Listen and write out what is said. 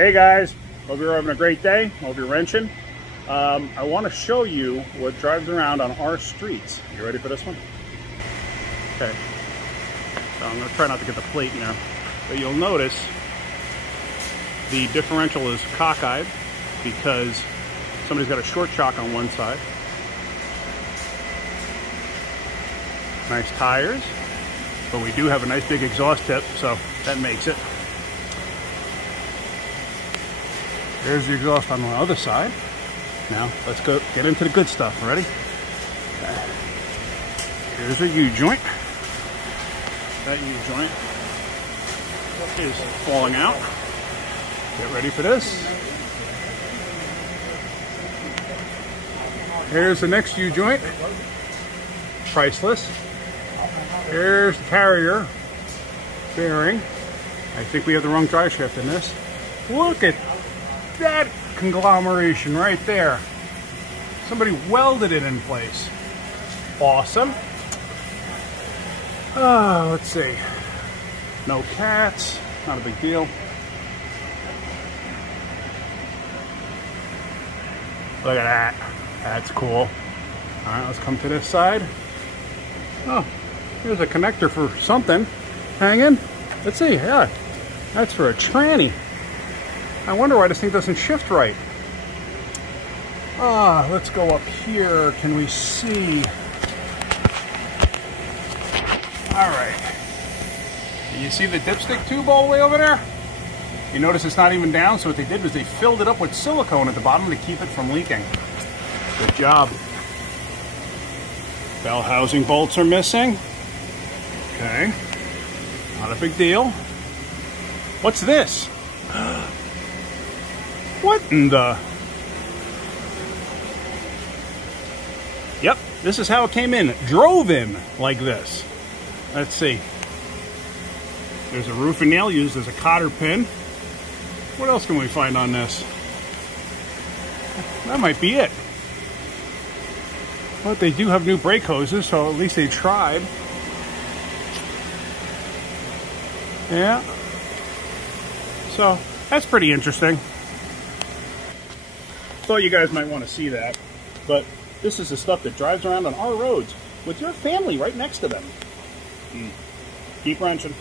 Hey guys, hope you're having a great day. Hope you're wrenching. I want to show you what drives around on our streets. You ready for this one? Okay, so I'm going to try not to get the plate now, but you'll notice the differential is cockeyed because somebody's got a short shock on one side. Nice tires, but we do have a nice big exhaust tip, so that makes it. There's the exhaust on the other side. Now, let's go get into the good stuff. Ready? Here's a U-joint. That U-joint is falling out. Get ready for this. Here's the next U-joint. Priceless. Here's the carrier bearing. I think we have the wrong drive shaft in this. Look at that conglomeration right there. Somebody welded it in place. Awesome. Let's see. No cats. Not a big deal. Look at that. That's cool. All right, let's come to this side. Oh, here's a connector for something hanging. Let's see. Yeah, that's for a tranny. I wonder why this thing doesn't shift right. Let's go up here. Can we see? All right. You see the dipstick tube all the way over there? You notice it's not even down, so what they did was they filled it up with silicone at the bottom to keep it from leaking. Good job. Bell housing bolts are missing. Okay. Not a big deal. What's this? What in the? Yep, this is how it came in. Drove in like this. Let's see. There's a roofing nail used as a cotter pin. What else can we find on this? That might be it. But they do have new brake hoses, so at least they tried. Yeah. So, that's pretty interesting. Thought you guys might want to see that, but this is the stuff that drives around on our roads with your family right next to them. Keep wrenching.